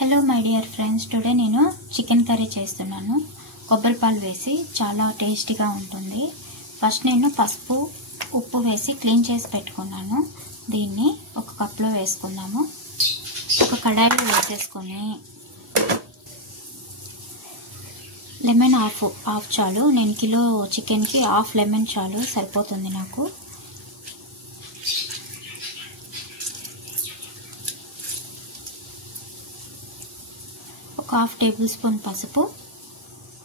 Hello my dear friends, today నేను chicken curry చేస్తున్నాను. కొబ్బరి పాలు వేసి చాలా టేస్టీగా ఉంటుంది. ఫస్ట్ నేను పసుపు ఉప్పు వేసి క్లీన్ చేసి పెట్టుకున్నాను. దీన్ని ఒక కప్లో వేసుకుందాము. ఒక కడాయిలో వేసేసుకొని లెమన్ హాఫ్ చాలు. నేను కిలో చికెన్కి హాఫ్ లెమన్ చాలు, సరిపోతుంది నాకు. ఒక హాఫ్ టేబుల్ స్పూన్ పసుపు,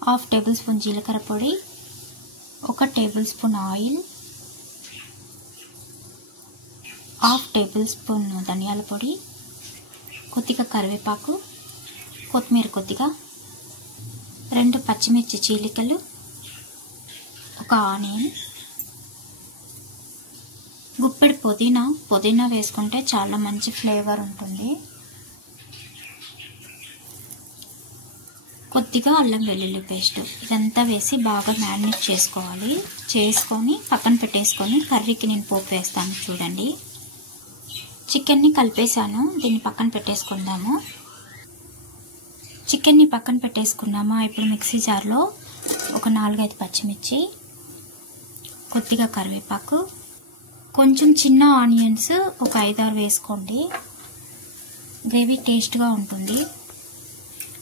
హాఫ్ టేబుల్ స్పూన్ జీలకర్ర పొడి, ఒక table spoon oil, half table spoon ధనియాల పొడి, కొద్దిగా కరివేపాకు, కొత్తిమీర కొద్దిగా, 2 పచ్చిమిర్చి చీలికలు, ఒక ఆనియన్, గుప్పెడు పుదీనా వేసుకుంటే చాలా మంచి ఫ్లేవర్ ఉంటుంది. కొద్దిగా అల్లం వెల్లుల్లి పేస్ట్, ఇదంతా వేసి బాగా మ్యారినేట్ చేసుకోవాలి. చేసుకొని పక్కన పెట్టేసుకొని కర్రీకి నేను పోపు వేస్తాను. చూడండి, చికెన్ని కలిపేసాను. దీన్ని పక్కన పెట్టేసుకుందాము. చికెన్ని పక్కన పెట్టేసుకున్నామా. ఇప్పుడు మిక్సీ జార్లో ఒక 4-5 పచ్చిమిర్చి, కొద్దిగా కరివేపాకు, కొంచెం చిన్న ఆనియన్స్ ఒక 5-6 వేసుకోండి. గ్రేవీ టేస్ట్గా ఉంటుంది.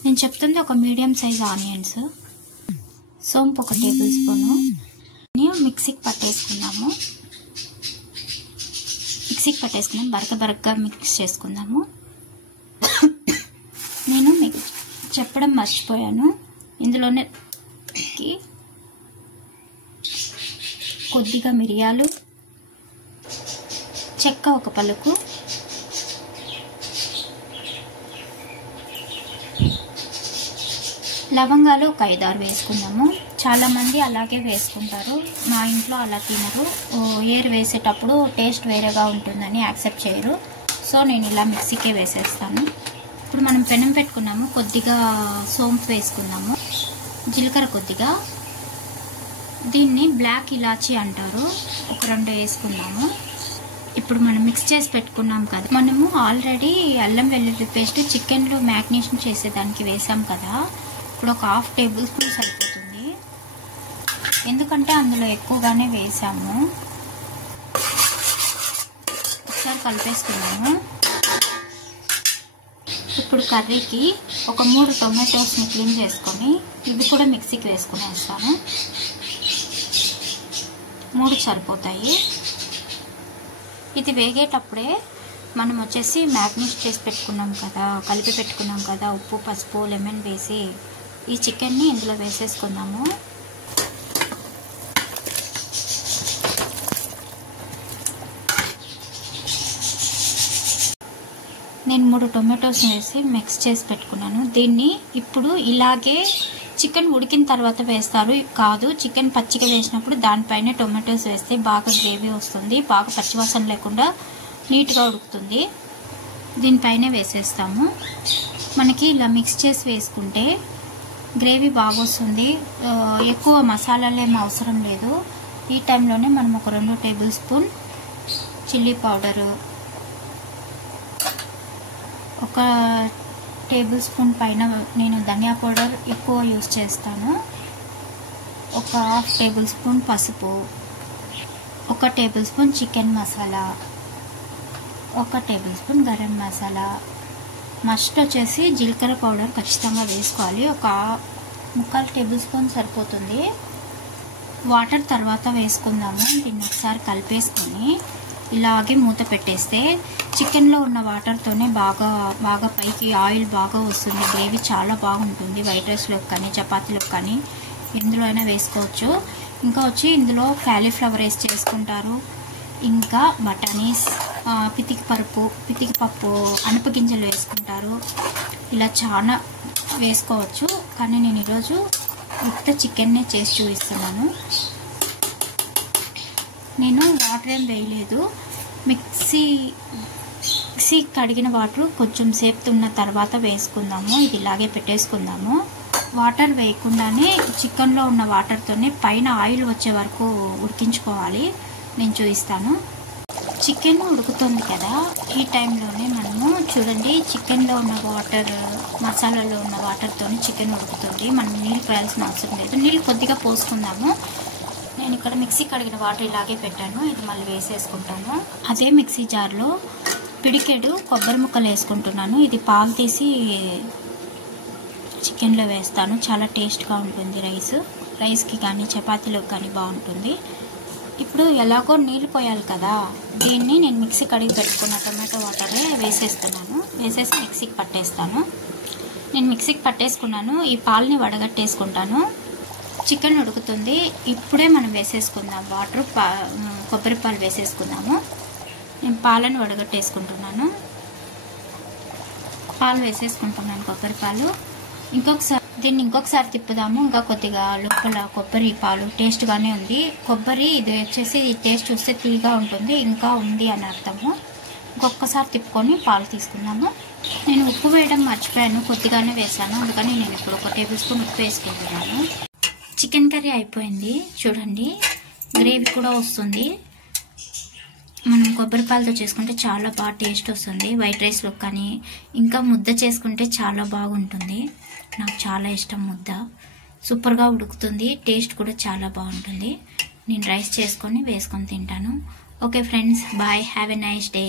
నేను చెప్తుంది ఒక మీడియం సైజ్ ఆనియన్స్, సోంపు ఒక టేబుల్ స్పూను. మిక్సీకి పట్టేసుకున్నాము. బరకగా మిక్స్ చేసుకుందాము. నేను మీకు చెప్పడం మర్చిపోయాను. ఇందులోనే కొద్దిగా మిరియాలు, చెక్క ఒక పలుకు, లవంగాలు ఒక 5-6 వేసుకుందాము. చాలామంది అలాగే వేసుకుంటారు. మా ఇంట్లో అలా తినరు. ఏరు వేసేటప్పుడు టేస్ట్ వేరేగా ఉంటుందని యాక్సెప్ట్ చేయరు. సో నేను ఇలా మిక్సీకే వేసేస్తాను. ఇప్పుడు మనం పెనం పెట్టుకున్నాము. కొద్దిగా సోంపు వేసుకుందాము, జీలకర్ర కొద్దిగా. దీన్ని బ్లాక్ ఇలాచీ అంటారు, ఒక 2 వేసుకుందాము. ఇప్పుడు మనం మిక్స్ చేసి పెట్టుకున్నాం కదా, మనము ఆల్రెడీ అల్లం వెల్లుల్లి పేస్ట్ చికెన్లో మ్యాగ్నేషన్ చేసేదానికి వేసాం కదా. ఇప్పుడు ఒక హాఫ్ టేబుల్ స్పూన్ సరిపోతుంది, ఎందుకంటే అందులో ఎక్కువగానే వేసాము. ఒకసారి కలిపేసుకున్నాము. ఇప్పుడు కర్రీకి ఒక 3 టొమాటోస్ని క్లీన్ చేసుకొని ఇవి కూడా మిక్సీకి వేసుకునేస్తాను. 3 సరిపోతాయి. ఇది వేగేటప్పుడే మనం వచ్చేసి మ్యాగ్నేట్ చేసి పెట్టుకున్నాం కదా, కలిపి పెట్టుకున్నాం కదా, ఉప్పు పసుపు లెమన్ వేసి ఈ చికెన్ని ఇందులో వేసేసుకుందాము. నేను 3 టొమాటోస్ వేసి మిక్స్ చేసి పెట్టుకున్నాను. దీన్ని ఇప్పుడు ఇలాగే చికెన్ ఉడికిన తర్వాత వేస్తారు కాదు, చికెన్ పచ్చిగా వేసినప్పుడు దానిపైన టొమాటోస్ వేస్తే బాగా గ్రేవీ వస్తుంది, బాగా పచ్చివాసన లేకుండా నీట్గా ఉడుకుతుంది. దీనిపైనే వేసేస్తాము. మనకి ఇలా మిక్స్ చేసి వేసుకుంటే గ్రేవీ బాగా వస్తుంది. ఎక్కువ మసాలాలు ఏం అవసరం లేదు. ఈ టైంలోనే మనం ఒక 2 టేబుల్ స్పూన్ చిల్లీ పౌడరు, ఒక టేబుల్ స్పూన్ పైన నేను ధనియా పౌడర్ ఎక్కువ యూజ్ చేస్తాను, ఒక హాఫ్ టేబుల్ స్పూన్ పసుపు, ఒక టేబుల్ స్పూన్ చికెన్ మసాలా, ఒక table spoon garam masala. Must వచ్చేసి జీలకర్ర పౌడర్ ఖచ్చితంగా వేసుకోవాలి. ఒక 1/4 టేబుల్ స్పూన్ సరిపోతుంది. వాటర్ తర్వాత వేసుకుందాము. దీన్ని ఒకసారి కలిపేసుకొని ఇలాగే మూత పెట్టేస్తే చికెన్లో ఉన్న వాటర్తోనే బాగా పైకి ఆయిల్ బాగా వస్తుంది. గ్రేవీ చాలా బాగుంటుంది. వైట్ రైస్లోకి కానీ చపాతీలోకి కానీ ఎందులో అయినా వేసుకోవచ్చు. ఇంకా వచ్చి ఇందులో కాలీఫ్లవర్ వేసి చేసుకుంటారు, ఇంకా బటానీస్, పితికి పప్పు, అనపగింజలు వేసుకుంటారు. ఇలా చాలా వేసుకోవచ్చు. కానీ నేను ఈరోజు ఉత్త చికెన్నే చేసి చూపిస్తున్నాను. నేను వాటర్ ఏం వేయలేదు. మిక్సీ కడిగిన వాటర్ కొంచెం సేపు ఉన్న తర్వాత వేసుకుందాము. ఇది ఇలాగే పెట్టేసుకుందాము. వాటర్ వేయకుండానే చికెన్లో ఉన్న వాటర్తోనే పైన ఆయిల్ వచ్చే వరకు ఉడికించుకోవాలి. నేను చూపిస్తాను. చికెన్ ఉడుకుతుంది కదా, ఈ టైంలోనే మనము చూడండి చికెన్లో ఉన్న వాటర్, మసాలాలో ఉన్న వాటర్తో చికెన్ ఉడుకుతుంది. మనం నీళ్ళు పోయాల్సిన అవసరం లేదు. నీళ్ళు కొద్దిగా పోసుకుందాము. నేను ఇక్కడ మిక్సీ కడిగిన వాటర్ ఇలాగే పెట్టాను. ఇది మళ్ళీ వేసేసుకుంటాను. అదే మిక్సీ జార్లో పిడికెడు కొబ్బరి ముక్కలు వేసుకుంటున్నాను. ఇది పాలు తీసి చికెన్లో వేస్తాను. చాలా టేస్ట్గా ఉంటుంది. రైస్కి కానీ చపాతీలోకి కానీ బాగుంటుంది. ఇప్పుడు ఎలాగో నీళ్ళు పోయాలి కదా, దీన్ని నేను మిక్సీ కడిగి పెట్టుకున్న టొమాటో వాటరే వేసేస్తున్నాను. వేసేసి మిక్సీకి పట్టేస్తాను. నేను మిక్సీకి పట్టేసుకున్నాను. ఈ పాలని వడగట్టేసుకుంటాను. చికెన్ ఉడుకుతుంది. ఇప్పుడే మనం వేసేసుకుందాం వాటర్, కొబ్బరి పాలు వేసేసుకుందాము. నేను పాలను వడగట్టేసుకుంటున్నాను. పాలు వేసేసుకుంటున్నాను, కొబ్బరి పాలు. దీన్ని ఇంకొకసారి తిప్పుదాము. ఇంకా కొద్దిగా లోపల కొబ్బరి పాలు టేస్ట్గానే ఉంది. కొబ్బరి ఇది వచ్చేసి టేస్ట్ చూస్తే తీగా ఉంటుంది, ఇంకా ఉంది అని అర్థము. ఇంకొకసారి తిప్పుకొని పాలు తీసుకుందాము. నేను ఉప్పు వేయడం మర్చిపోయాను, కొద్దిగానే వేసాను. అందుకని నేను ఇప్పుడు 1 టేబుల్ స్పూన్ ఉప్పు వేసుకుంటున్నాను. చికెన్ కర్రీ అయిపోయింది. చూడండి గ్రేవీ కూడా వస్తుంది. మనం కొబ్బరి పాలతో చేసుకుంటే చాలా బాగా టేస్ట్ వస్తుంది. వైట్ రైస్లో కానీ ఇంకా ముద్ద చేసుకుంటే చాలా బాగుంటుంది. నాకు చాలా ఇష్టం ముద్ద. సూపర్గా ఉడుకుతుంది. టేస్ట్ కూడా చాలా బాగుంటుంది. నేను రైస్ చేసుకొని వేసుకొని తింటాను. Okay friends, bye. Have a nice day.